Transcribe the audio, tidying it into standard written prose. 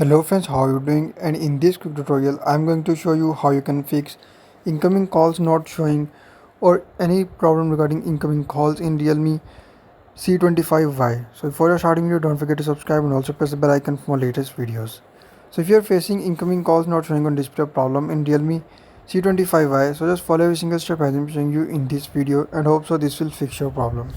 Hello friends, how are you doing? And in this quick tutorial I'm going to show you how you can fix incoming calls not showing or any problem regarding incoming calls in Realme C25y. So before you're starting video, don't forget to subscribe and also press the bell icon for more latest videos. So if you're facing incoming calls not showing on display problem in Realme C25y, so just follow every single step as I'm showing you in this video and hope so this will fix your problem.